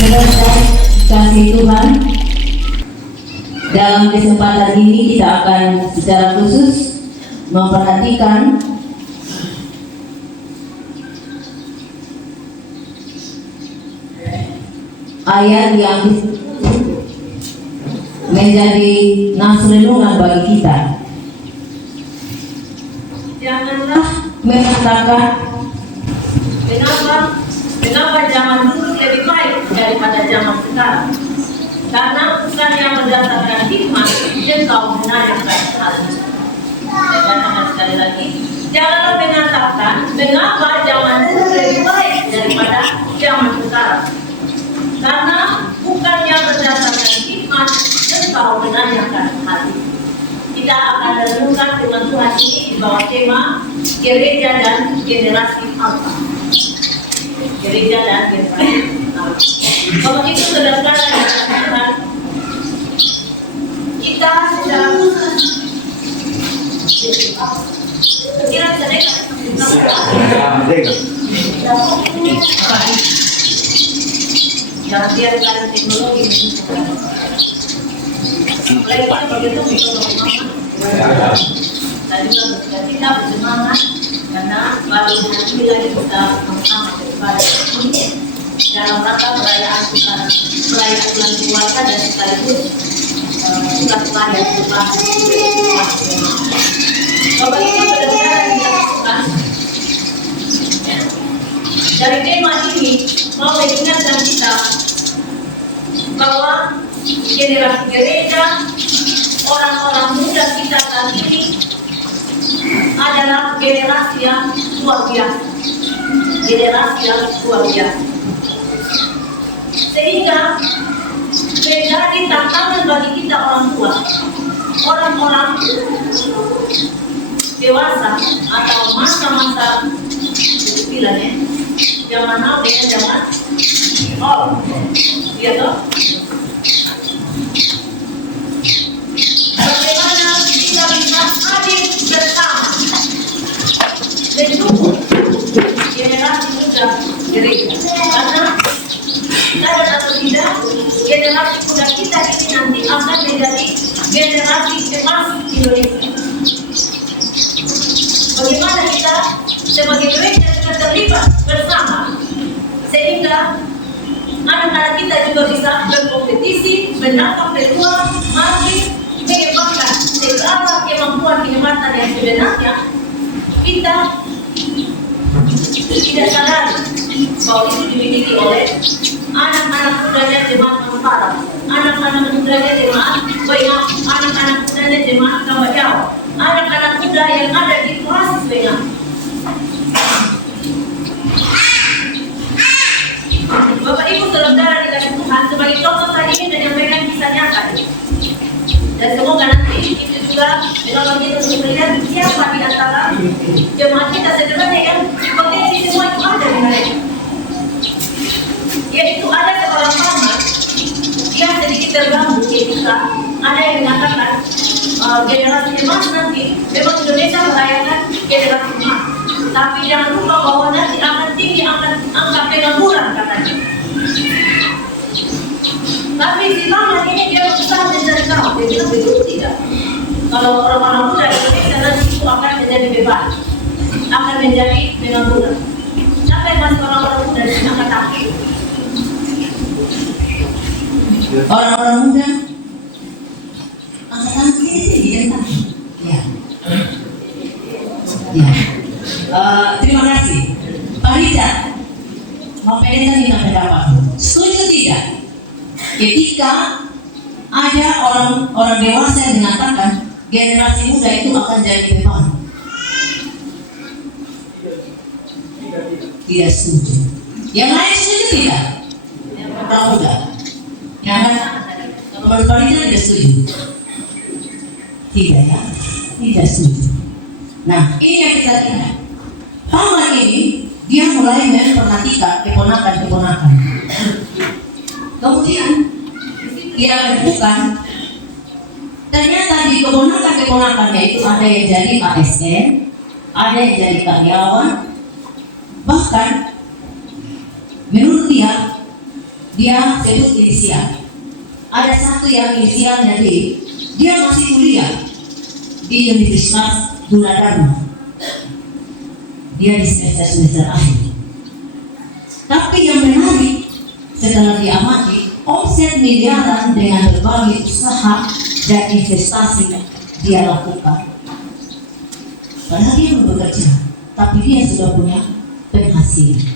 Selesai kasih Tuhan. Dalam kesempatan ini kita akan secara khusus memperhatikan ayat yang menjadi nafsu renungan bagi kita. Janganlah Mengatakan Kenapa zaman dulu lebih baik daripada zaman sekarang? Karena bukan yang berdasarkan hikmat, engkau menanyakan hal itu. Saya katakan sekali lagi, janganlah mengatakan mengapa zaman dulu lebih baik daripada zaman sekarang. Karena bukan yang berdasarkan hikmat, engkau menanyakan hal itu. Kita akan merenungkan dengan Tuhan ini di bawah tema gereja dan generasi alfa. Gereja dan generasi alfa. Kalau itu saudara-saudara yang Tuhan, kita secara khusus jangan biarkan teknologi mereka begitu dan juga kita bersemangat karena baru hari ini lagi kita bersama daripada ini dalam rangka perayaan bulan puasa dan sekaligus buka pelayan Tuhan. Bapak Ibu saudara yang dilakukan dari tema ini mau mengingatkan kita bahwa generasi gereja, orang-orang muda kita saat ini adalah generasi yang luar biasa. Generasi yang luar biasa. Sehingga menjadi tantangan bagi kita orang tua, orang-orang dewasa atau masa-masa istilahnya zaman now dengan zaman old, ya toh? Bagaimana kita bisa hadir bersama mendukung generasi muda gereja? Karena sadar atau tidak, generasi muda kita ini nanti akan menjadi generasi emas Indonesia. Bagaimana kita sebagai gereja juga terlibat bersama sehingga anak-anak kita juga bisa berkompetisi, mendapat peluang, makin mengembangkan segala kemampuan kehebatan yang sebenarnya kita tidak sadar bahwa itu dimiliki oleh anak-anak mudanya jemaat Mantara, anak-anak mudanya jemaat Bayang, anak-anak mudanya jemaat Kawajau, anak-anak muda yang ada di kelas Bayang. Bapak Ibu saudara dikasih Tuhan, sebagai contoh tadi ini menyampaikan kisah nyata. Dan semoga nanti itu juga dengan begitu untuk melihat siapa di antara jemaat kita sebenarnya yang potensi semua itu ada di mereka. Yaitu ada seorang paman yang sedikit terganggu ketika ada yang mengatakan generasi emas nanti memang Indonesia merayakan generasi emas. Tapi jangan lupa bahwa nanti akan tinggi angka pengangguran katanya. Tapi si paman ini dia berusaha mencari tahu, dia bilang betul tidak. Kalau orang-orang muda Indonesia nanti itu akan menjadi beban, akan menjadi pengangguran. Siapa yang masih orang-orang muda di angkat kaki? orang-orang muda angkat tangan kiri dan ya. Ya. Terima kasih. Pak Richard, mau pendeta minta pendapat. Setuju tidak? Ketika ada orang dewasa yang mengatakan generasi muda itu akan jadi beban. Tidak setuju. Yang lain setuju tidak? Orang muda. Yang lain, Pak Richard tidak setuju. Tidak ya? Tidak setuju. Nah, ini yang kita lihat. Paman ini dia mulai memperhatikan keponakan-keponakan. Kemudian dia menemukan ternyata di keponakan-keponakannya itu ada yang jadi ASN, ada yang jadi karyawan, bahkan menurut dia dia sebut inisial. Ada satu yang inisialnya D, dia masih kuliah di Universitas Gunadarma. Dia di semester akhir. Tapi yang menarik, setelah diamati, omset miliaran dengan berbagai usaha dan investasi dia lakukan. Padahal dia belum bekerja, tapi dia sudah punya penghasilan.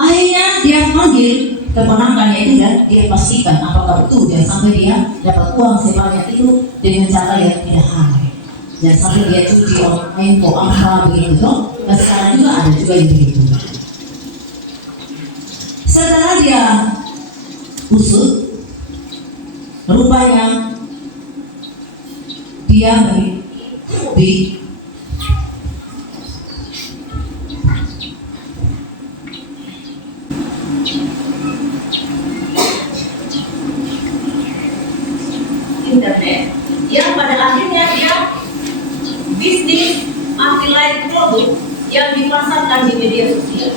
Akhirnya dia panggil keponakannya itu dan dia pastikan apakah betul dia sampai dia dapat uang sebanyak itu dengan cara yang tidak halal. Dan sampai dia cuci orang lain kok apa begitu toh. Dan sekarang juga ada juga yang begitu. Setelah dia usut, rupanya dia mengikuti internet yang pada akhirnya dia bisnis affiliate produk yang dipasarkan di media sosial.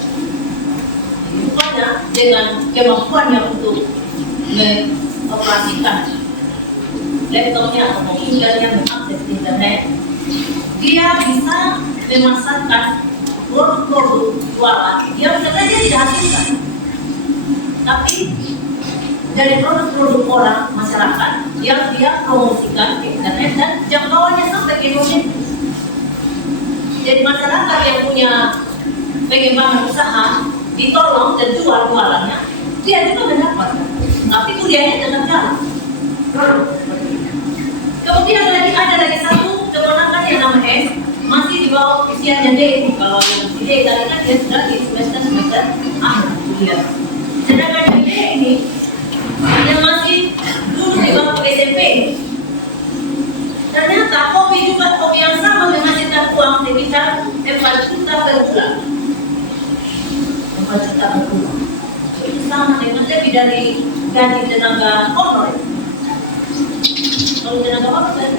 Rupanya dengan kemampuannya untuk mengoperasikan laptopnya atau komputernya mengakses internet, dia bisa memasarkan produk-produk jualan yang sebenarnya tidak hasilkan, tapi dari produk-produk orang masyarakat yang dia promosikan ke internet dan jangkauannya sampai ke Indonesia. Jadi masyarakat yang punya pengembangan usaha ditolong dan jual jualannya, dia juga mendapatkan, tapi kuliahnya tetap jalan. Kemudian ada lagi satu keponakan yang nama S, masih di bawah usianya D. Kalau yang D tadi kan dia sudah di semester akhir kuliah. Sedangkan yang D ini yang masih dulu di bawah SMP. Ternyata hobi yang sama menghasilkan uang sekitar 4 juta per bulan. 4 juta per bulan. Itu sama dengan lebih dari gaji tenaga honorer. Kalau tenaga honorer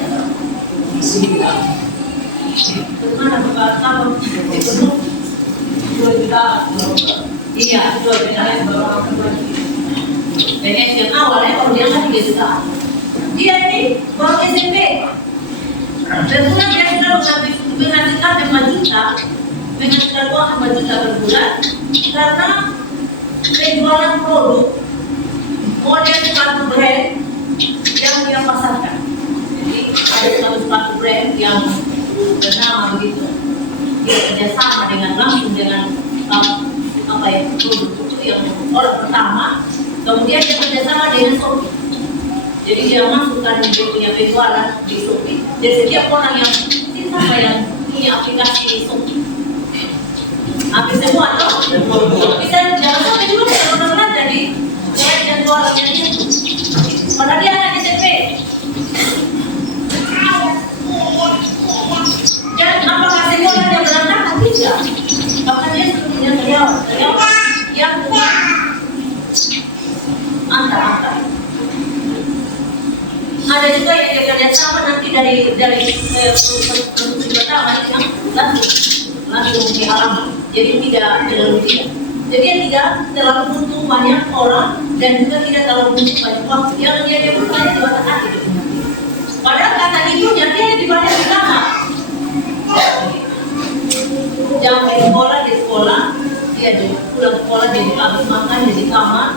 bagaimana Bapak Sabang? Itu 2 juta. Iya, 2 juta. PNS yang awalnya kalau dia kan 3 juta. Dia ini baru SMP. Berbulan dia sudah menghasilkan 5 juta, menghasilkan uang 5 juta per bulan karena penjualan produk model sepatu brand yang dia pasarkan. Jadi ada satu sepatu brand yang bernama begitu, dia kerjasama langsung dengan produk itu yang orang pertama. Kemudian dia kerjasama dengan Shopee. Jadi dia masukkan dia punya penjualan di Shopee. Jadi setiap orang yang punya aplikasi Shopee, hampir semua toh bisa jangan sampai juga benar-benar jadi yang jualannya dia. Padahal dia anak SMP. Dan apakah semua orang yang berantakan? Tidak. Bahkan dia punya karyawan yang punya antar-antar. Ada juga yang kerja sama nanti dari produksi pertama yang langsung di halaman. Jadi tidak terlalu tidak. Jadi dia tidak terlalu butuh banyak orang dan juga tidak terlalu butuh banyak waktu. Yang dia butuhnya di batas akhir. Padahal kata ibunya dia lebih banyak di kamar. Jam di sekolah dia pulang sekolah dia habis makan dia di kamar.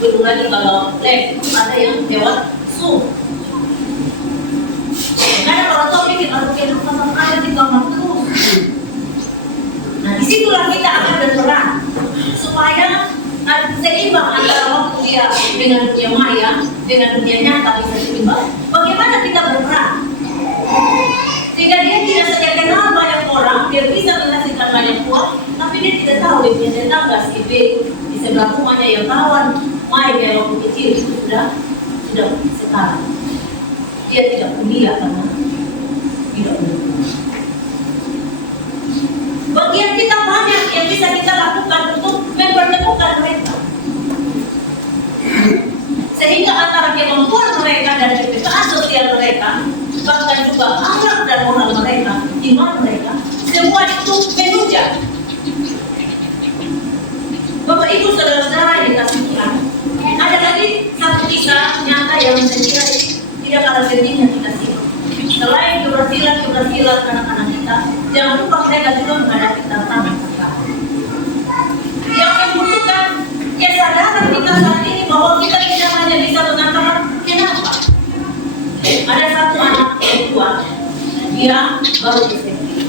Belum lagi kalau lab ada yang lewat Zoom. Karena orang tua pikir kita pasang ada di kamar terus. Nah disitulah kita akan berperan supaya seimbang antara waktu dia dengan dunia maya dengan dunia nyata bisa seimbang. Bagaimana kita berperan sehingga dia tidak saja kenal banyak orang, dia bisa menghasilkan banyak uang, tapi dia tidak tahu dia punya tetangga si B di sebelah rumahnya yang kawan main yang waktu kecil itu sudah sekarang dia tidak kuliah karena tidak kuliah. Bagian kita banyak yang bisa kita lakukan untuk mempertemukan mereka, sehingga antara kemampuan mereka dan kebiasaan sosial mereka, bahkan juga akhlak dan moral mereka, iman mereka, semua itu menunjang. Bapak Ibu saudara-saudara yang dikasihi saya kira ini tidak kalah pentingnya kita simak. Selain keberhasilan anak-anak kita, jangan lupa mereka juga menghadapi tantangan sekarang. Yang membutuhkan kesadaran kita saat ini bahwa kita tidak hanya bisa mengatakan kenapa. Ada satu anak perempuan, dia baru SMP,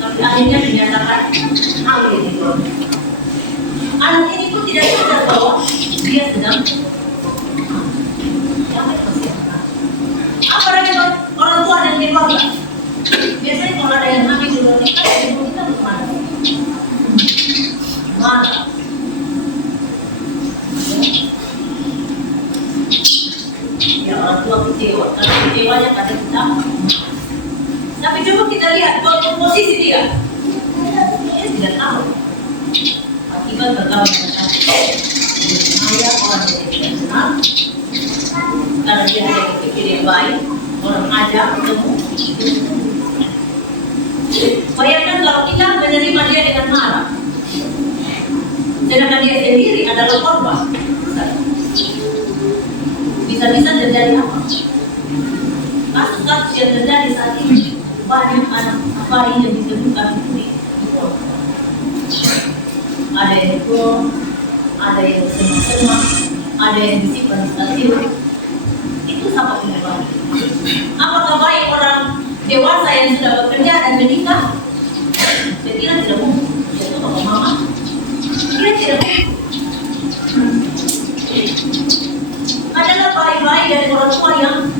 tapi akhirnya dinyatakan hamil di luar. Anak ini pun tidak sadar bahwa dia sedang apa lagi orang tua dan keluarga. Biasanya kalau ada yang hamil di luar nikah, ibu kita berkemana? Mana? Ya orang tua kecewa, karena kecewanya pada kita. Tapi coba kita lihat posisi dia tidak tahu akibat bergaul dengan ayah orang yang tidak kenal, karena dia hanya berpikir yang baik, orang ajak ketemu. Bayangkan kalau kita menerima dia dengan marah, sedangkan dia sendiri adalah korban. Bisa-bisa terjadi apa? Kasus-kasus yang terjadi saat ini, banyak anak bayi yang ditemukan di ada yang bom, ada yang semak-semak, ada yang disimpan di stasiun. Itu sama dengan bayi. Apakah bayi orang dewasa yang sudah bekerja dan menikah? Saya kira tidak mungkin. Itu bapak mama. Kira tidak mungkin. Adalah bayi-bayi dari orang tua yang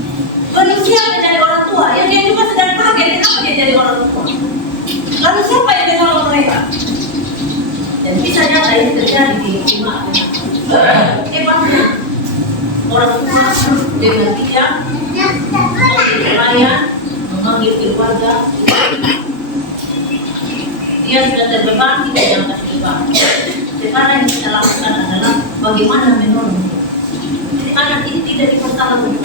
berusia menjadi orang tua, yang dia juga sedang kaget kenapa dia jadi orang tua. Lalu siapa yang menolong mereka? Dan bisa nyata ini terjadi di rumah. Hebatnya orang tua dengan bijak melayani, memanggil keluarga. Dia sudah terbeban, tidak yang kasih beban. Sekarang yang kita lakukan adalah bagaimana menolong dia. Anak ini tidak dipersalahkan,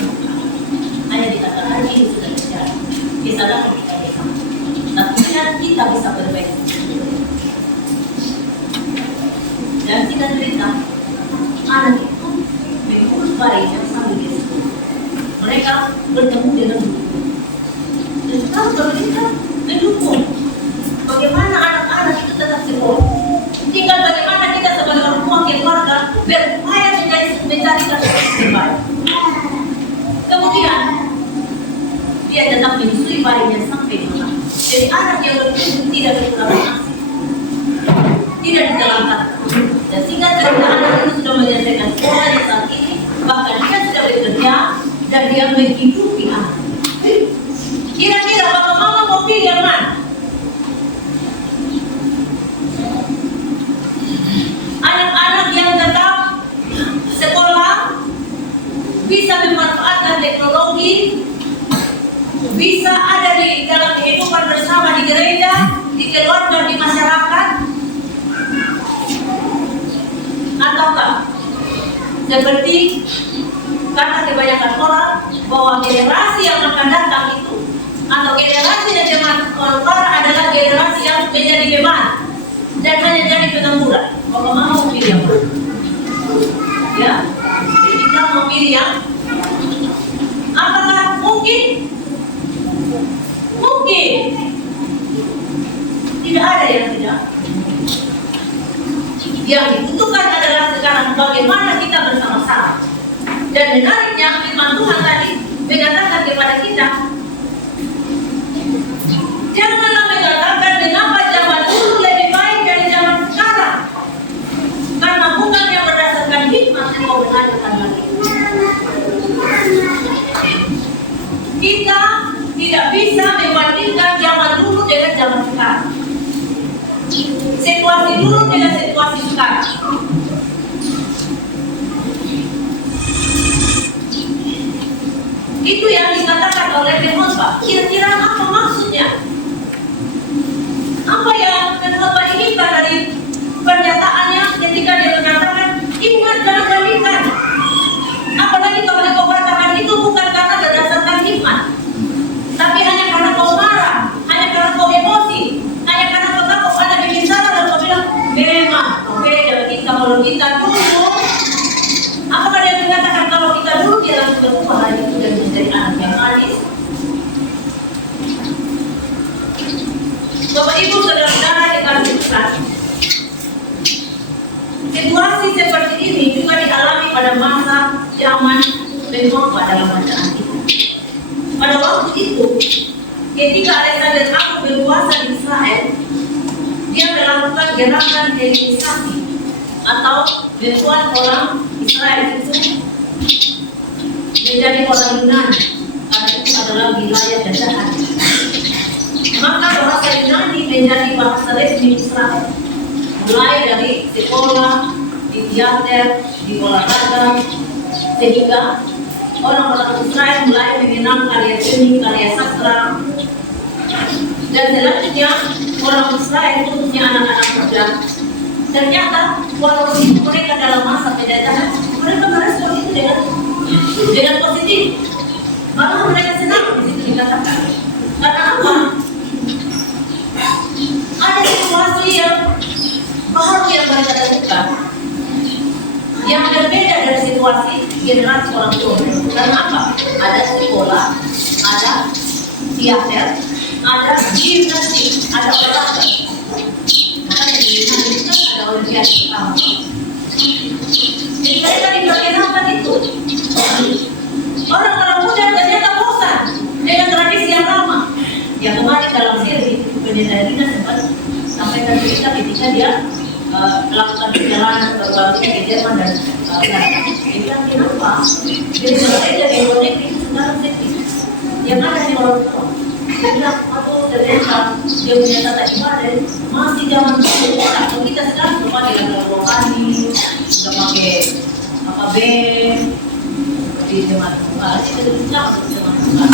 hanya dikatakan ini sudah terjadi. Kesalahan kita bisa, tapi kita bisa berbaik. Dan kita cerita, anak itu mengurus bayi yang sambil di sekolah. Mereka bertemu dengan guru. Dan sekarang pemerintah mendukung bagaimana anak-anak itu tetap sekolah. Tinggal bagaimana kita sebagai orang tua keluarga berupaya mencari kasus terbaik. Kemudian dia tetap menyusui bayinya sampai malam. Jadi anak yang bertumbuh tidak berkurang nasi, tidak ditelantarkan. Dan singkat cerita anak itu sudah menyelesaikan sekolahnya saat ini, bahkan dia sudah bekerja dan dia menghidupi anak. Kira-kira bapak mama mau pilih yang mana? Anak-anak yang tetap sekolah, bisa memanfaatkan teknologi, bisa ada di dalam kehidupan bersama di gereja, di keluarga, di masyarakat, ataukah seperti kata kebanyakan orang bahwa generasi yang akan datang itu atau generasi yang zaman orang adalah generasi yang menjadi beban dan hanya jadi pengangguran. Bapak mau pilih yang mana? Ya, kita mau pilih yang apakah mungkin? Mungkin. Tidak ada yang tidak. Yang dibutuhkan adalah sekarang bagaimana kita bersama-sama. Dan menariknya firman Tuhan tadi mengatakan kepada kita, janganlah mengatakan mengapa zaman dulu lebih baik dari zaman sekarang. Karena bukan yang berdasarkan hikmat yang kau benarkan lagi. Kita tidak bisa membandingkan zaman dulu dengan zaman sekarang. Situasi dulu dengan situasi sekarang. Itu yang dikatakan oleh pengkhotbah. Kira-kira apa maksudnya? Apa yang pengkhotbah inginkan dari pernyataannya ketika dia mengatakan ingat dan bandingkan? Apalagi kalau kau katakan itu bukan karena berdasarkan hikmat, tapi hanya karena kau marah, hanya karena kau emosi, hanya karena kau takut ada bikin salah dan kau bilang memang oke, jadi kalau kita dulu, apakah dia mengatakan kalau kita dulu dia langsung yang berubah hari itu dan menjadi anak yang manis. Bapak Ibu saudara-saudara dikasih Tuhan, situasi seperti ini juga dialami pada masa zaman Benhokwa dalam bacaan kita. Pada waktu itu, ketika Alexander Agung berkuasa di Israel, dia melakukan gerakan helenisasi atau membuat orang Israel itu menjadi orang Yunani, karena itu adalah wilayah jajahan. Maka bahasa Yunani menjadi bahasa resmi Israel, mulai dari sekolah, di teater, di olahraga, sehingga orang-orang Israel mulai mengenal karya seni, karya sastra, dan selanjutnya orang Israel, khususnya anak-anak muda, ternyata walaupun mereka dalam masa penjajahan, mereka merespon itu dengan positif. Malah mereka senang di situ dikatakan. Karena apa? Ada situasi yang baru yang mereka temukan, yang berbeda dari situasi generasi orang tua. Karena apa? Ada sekolah, ada teater, ada gimnastik, ada olahraga. Makanya di Yunani itu kan ada olimpiade pertama. Jadi mereka diperkenalkan itu. Orang-orang muda ternyata bosan dengan tradisi yang lama. Yang kemarin dalam seri Pendeta Dina sempat sampaikan cerita ketika dia melakukan perjalanan terbaru ke Jerman dan Kanada. Dia bilang kenapa? Jadi berbeda di luar negeri itu sekarang seksis. Yang ada di orang tua. Dia bilang, aduh ternyata dia punya tata ibadah masih zaman dulu. Kalau kita sekarang sudah pakai lagu rohani, sudah pakai apa band di zaman muka. Kita sudah Islam di zaman muka.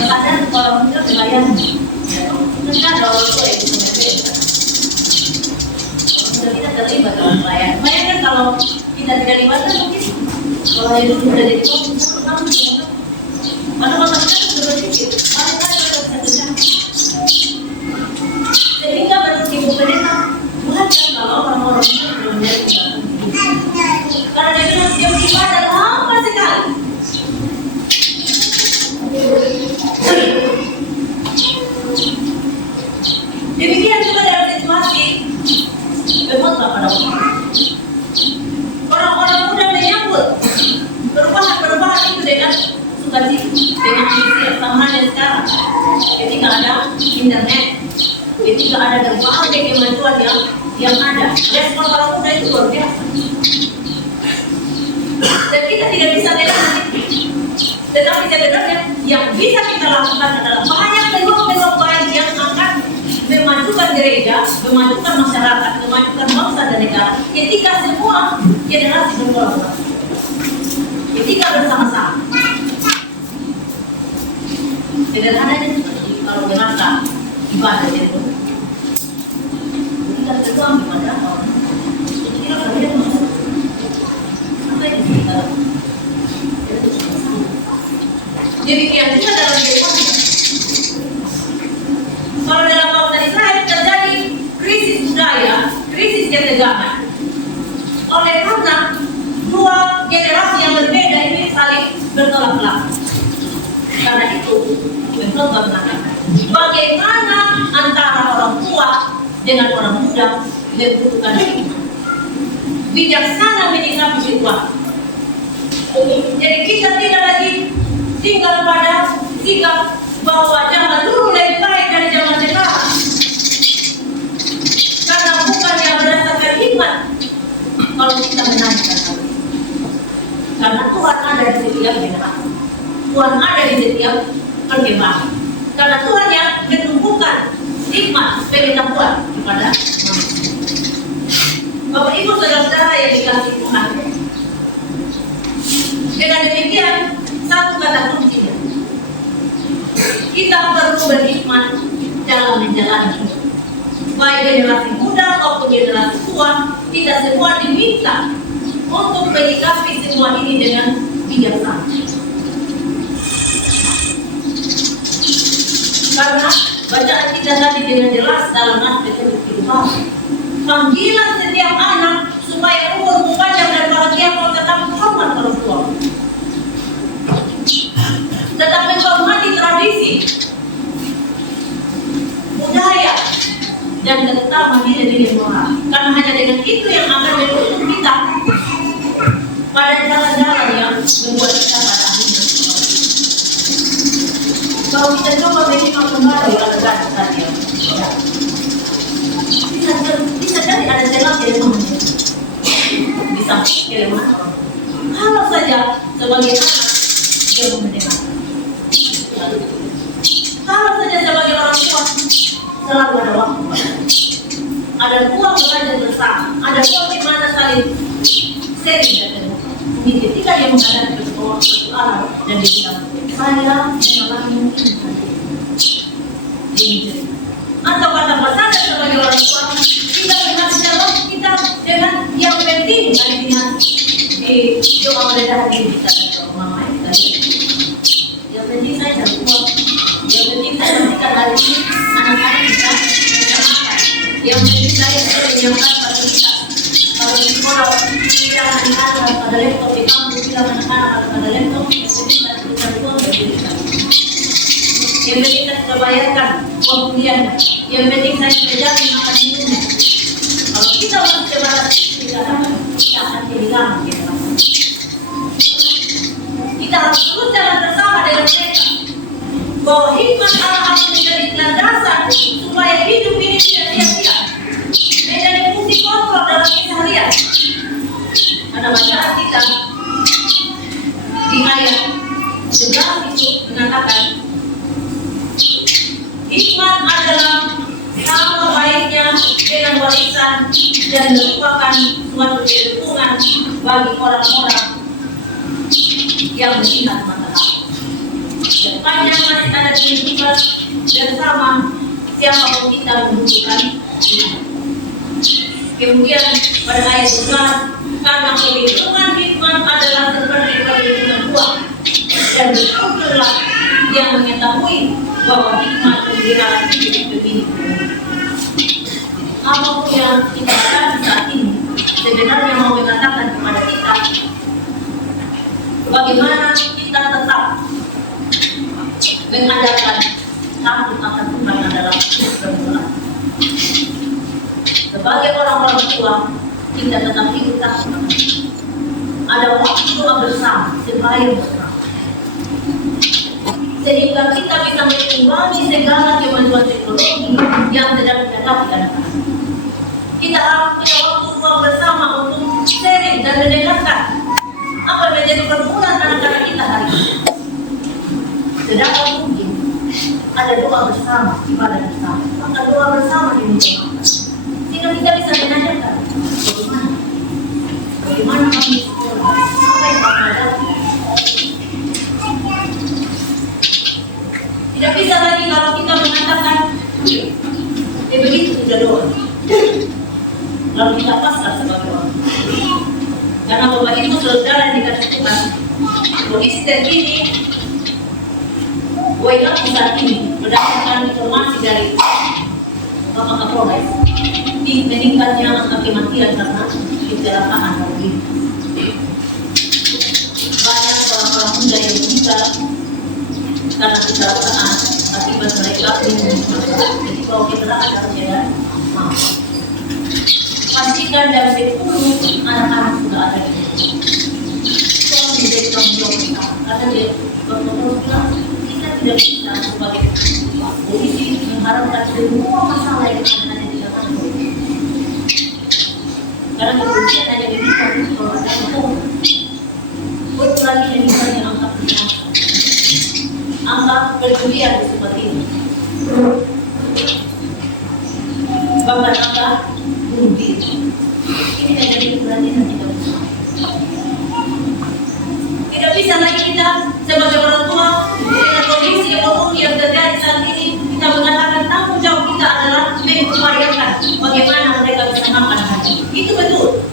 Kadang kalau kita melayani, kita ada orang tua yang bisa berbeda. Kalau kita terlibat dalam pelayanan, bayangkan kalau kita tidak libatkan mungkin kalau itu sudah jadi mana-mana kita sudah berpikir, mana-mana kita bisa berjaya. Sehingga menurut Ibu Pendeta, wajar kalau orang-orang itu belum menjadi tidak. Karena dia bilang dia beribadah lama sekali. Demikian juga dalam situasi berkhotbah pada waktu orang-orang muda menyambut perubahan itu dengan sukacita, dengan kebersamaan sekarang. Ketika ada internet, ketika ada berbagai kemajuan yang ada, respon orang muda itu luar biasa. Dan kita tidak bisa melihat. Tetapi sebenarnya yang bisa kita lakukan adalah banyak peluang-peluang baik yang akan memajukan gereja, memajukan masyarakat, memajukan bangsa dan negara ketika semua generasi berkolaborasi, ketika bersama-sama. Sederhananya seperti kalau merasa ibadah itu, kita berdua ibadah orang, kita berdua masuk, sampai di kita. Demikian juga dalam kehidupan. Kalau dalam bangsa Israel terjadi krisis budaya, krisis ketegangan, oleh karena dua generasi yang berbeda ini saling bertolak belakang. Karena itu, bertolak belakang. Bagaimana antara orang tua dengan orang muda membutuhkan bijaksana menyikapi situasi. Jadi kita tidak lagi tinggal pada sikap bahwa zaman dulu lebih baik dari zaman sekarang. Karena bukan yang berdasarkan hikmat kalau kita menanyakan hal itu. Karena Tuhan ada di setiap generasi. Tuhan ada di setiap perkembangan. Karena Tuhan yang menumbuhkan hikmat pengetahuan kepada manusia. Bapak Ibu saudara-saudara yang dikasihi Tuhan, dengan demikian satu kata kuncinya, kita perlu berhikmat dalam menjalani hidup. Baik generasi muda maupun generasi tua, kita semua diminta untuk menyikapi semua ini dengan bijaksana. Karena bacaan kita tadi dengan jelas dalam aspek kehidupan, panggilan setiap anak supaya umur panjang dan terutama diri moral. Karena hanya dengan itu yang akan menuntun kita pada jalan-jalan yang membuat kita pada akhirnya. Kalau kita coba menyimak kembali adegan tadi, bisa jadi ada celah kelemahan, bisa kelemahan orang. Kalau saja sebagai anak dia mendengar, kalau saja sebagai orang tua selalu ada waktu, ada ruang belajar bersama, ada ruang di mana saling sharing dan terbuka. Jadi ketika dia menghadapi persoalan dan dia bilang, saya memang mungkin ini. Atau kata bersama sebagai orang tua, kita menghasilkan waktu kita dengan yang penting dari doa merendah diri kita dan doa mama kita. Yang penting saya cari uang, yang penting saya berikan hari ini anak-anak kita bisa makan, yang penting saya bisa menyiapkan pada kita. Kalau di sekolah kita anak-anak pada laptop, di kampus kita anak-anak pada laptop, yang penting kita bisa uang dari kita. Yang penting kita sudah bayarkan uang kuliahnya, yang penting saya sudah jamin makan minumnya. Kalau kita masih sebatas kita akan kehilangan kita. Kita harus terus jalan bersama dengan mereka bahwa hikmat Allah harus menjadi landasan supaya hidup ini tidak sia-sia, menjadi fungsi kontrol dalam keseharian. Karena bacaan kita di ayat 11 itu mengatakan hikmat adalah sama baiknya dengan warisan dan merupakan suatu keuntungan bagi orang-orang yang melihat matahari. Sepanjang masih ada kehidupan bersama siapapun kita membutuhkan. Kemudian pada ayat 11, karena perlindungan hikmat adalah seperti perlindungan buah, dan bersyukurlah yang mengetahui bahwa hikmat pemeliharaan hidup ini. Apapun yang kita alami saat ini sebenarnya mau mengatakan kepada kita bagaimana kita tetap mengandalkan takut akan Tuhan adalah berdoa. Sebagai orang-orang tua, kita tetap hidup takut. Ada waktu doa bersama, sembahyang bersama, sehingga kita bisa mengimbangi segala kemajuan teknologi yang sedang dihadapi anak-anak. Kita harus punya waktu doa bersama untuk sharing dan mendengarkan apa yang menjadi pergumulan anak-anak kita hari ini. Sedangkan mungkin ada doa bersama, ibadah bersama, maka doa bersama ini jemaah. Sehingga kita bisa menanyakan bagaimana kami sekolah, apa yang kami hadapi. Tidak bisa lagi kalau kita mengatakan begitu sudah doa, lalu kita pasrah sebagai orang. Karena Bapak Ibu Saudara yang dikasih Tuhan, kondisi terkini WA saat ini berdasarkan informasi dari Bapak Kapolres, meningkatnya angka kematian karena kecelakaan lalu lintas. Banyak orang-orang muda yang meninggal karena kecelakaan akibat mereka minum. Jadi kalau kecelakaan harusnya ada pastikan dari 10 anak-anak sudah ada di sini. Itu menjadi tanggung jawab kita, karena dia berkomitmen bilang kita tidak bisa sebagai polisi mengharapkan semua masalah yang ada di dalam polisi. Karena kepolisian hanya bisa kalau ada hukum. Betul lagi yang misalnya angka kejahatan, angka perjudian seperti ini, bahkan angka bunuh diri. Ini menjadi keberanian kita bersama. Tidak bisa lagi kita sebagai orang tua dengan kondisi ekonomi yang terjadi saat ini kita mengatakan tanggung jawab kita adalah mengupayakan bagaimana mereka bisa makan hari. Itu betul.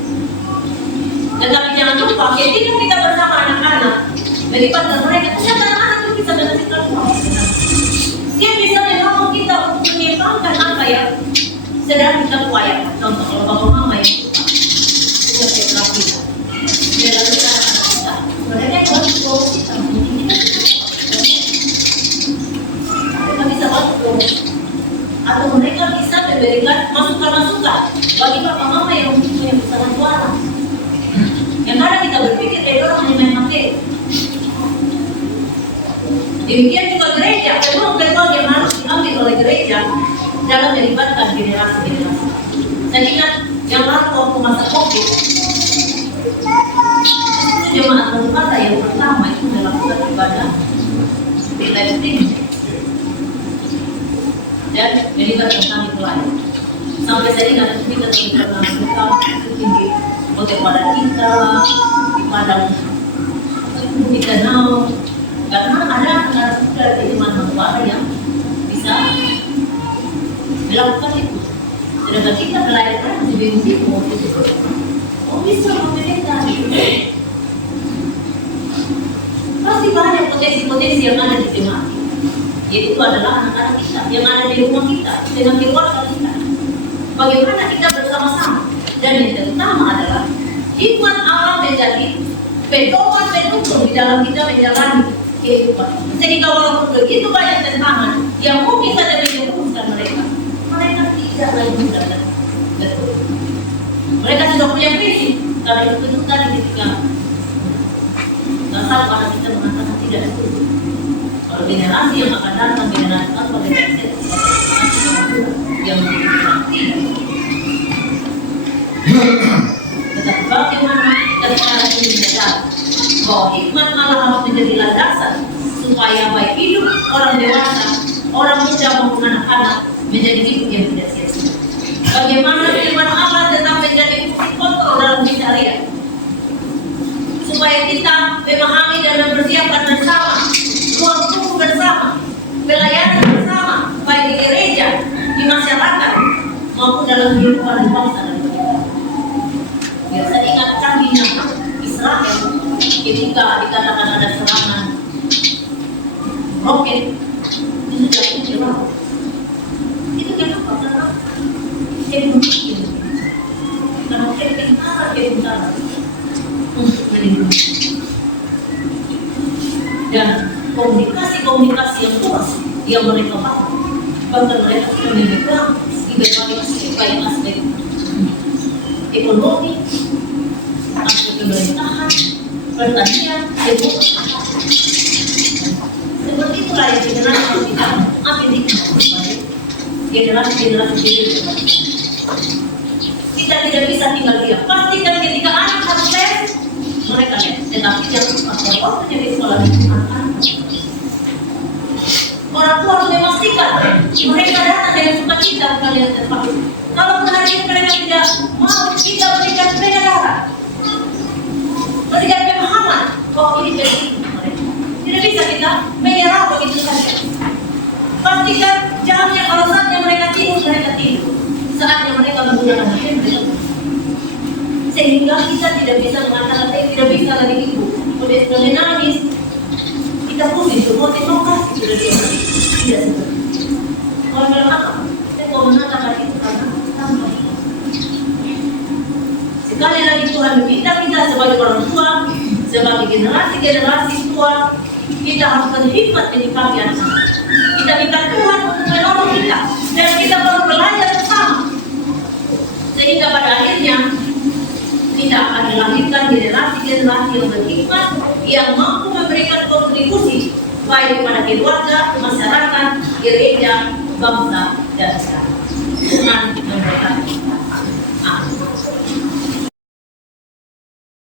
Tetapi jangan lupa ketika kita bersama anak-anak melibatkan mereka, ternyata anak-anak itu bisa menghasilkan uang. Dia bisa menolong kita untuk menyeimbangkan apa yang sedang kita upayakan. Contoh kalau bapak mama yang suka punya terapi, dia lakukan anak kita. Mereka harus bawa kita, mereka bisa bantu, atau mereka bisa memberikan masukan-masukan bagi bapak mama yang punya usaha jualan. Yang kadang kita berpikir orang hanya main materi. Demikian juga gereja, peluang-peluang yang harus diambil oleh gereja dalam melibatkan generasi-generasi. Saya ingat yang lalu waktu masa COVID, itu jemaat Nusantara yang pertama itu melakukan ibadah di live streaming dan melibatkan kami pelayan. Sampai saya ingat itu kita pernah melakukan tinggi bagaimana kita pada kita tahu karena ada dari teman-teman yang bisa melakukan itu. Sedangkan kita pelayanan di bingung itu. Oh bisa memerintah. Pasti banyak potensi-potensi yang ada di jemaat. Yaitu adalah anak-anak kita yang ada di rumah kita dengan keluarga kita. Bagaimana kita bersama-sama dan yang terutama adalah hikmat Allah menjadi pedoman penuntun di dalam kita menjalani kehidupan. Sehingga walaupun begitu banyak tantangan yang mungkin saja menjerumuskan mereka tidak lagi mudah dan betul. Mereka sudah punya prinsip karena itu betul tadi ketika saat anak kita mengatakan tidak setuju. Kalau generasi yang akan datang generasi tanpa generasi yang menjadi tetapi bagaimana ketika ini menyadari bahwa hikmat Allah harus menjadi landasan supaya baik hidup orang dewasa, orang muda maupun anak-anak menjadi hidup yang tidak sia-sia. Bagaimana firman Allah tetap menjadi fungsi kontrol dalam syariat, supaya kita memahami dan mempersiapkan bersama, ruang tunggu bersama, pelayanan bersama, baik di gereja, di masyarakat, maupun dalam kehidupan bangsa dan negara. Biasa ingat canggihnya Israel ketika dikatakan ada serangan roket, itu jatuh di laut. Itu kenapa? Karena teknologi, karena tentara untuk melindungi dan komunikasi yang luas yang mereka pakai. Bahkan mereka sudah memegang di berbagai aspek ekonomi, aspek pemerintahan, pertanian, demokrasi. Seperti itulah yang generasi kita ambil di generasi kita tidak bisa tinggal diam. Pastikan ketika anak harus les, mereka les. Tetapi jangan lupa waktunya di sekolah anak-anak. Orang tua harus memastikan mereka datang dengan sukacita bukan dengan terpaksa. Kalau perhatian mereka tidak mau, kita berikan mereka darah, berikan pemahaman bahwa ini penting mereka. Tidak bisa kita menyerah begitu saja. Pastikan jamnya kalau saatnya mereka tidur, saatnya mereka menggunakan handphone. Sehingga kita tidak bisa mengatakan tidak bisa lagi ibu. Udah nangis, kita pusing, semua demokrasi sudah dia tidak seperti. Kalau bilang apa? Saya mau mengatakan itu karena tambah. Sekali lagi Tuhan meminta kita sebagai orang tua, sebagai generasi tua, kita harus berhikmat menyikapi anak-anak. Kita minta Tuhan untuk menolong kita dan kita perlu belajar bersama sehingga pada akhirnya kita akan melahirkan generasi-generasi yang berhikmat yang mampu memberikan kontribusi baik kepada keluarga, masyarakat, gereja, bangsa dan negara. Tuhan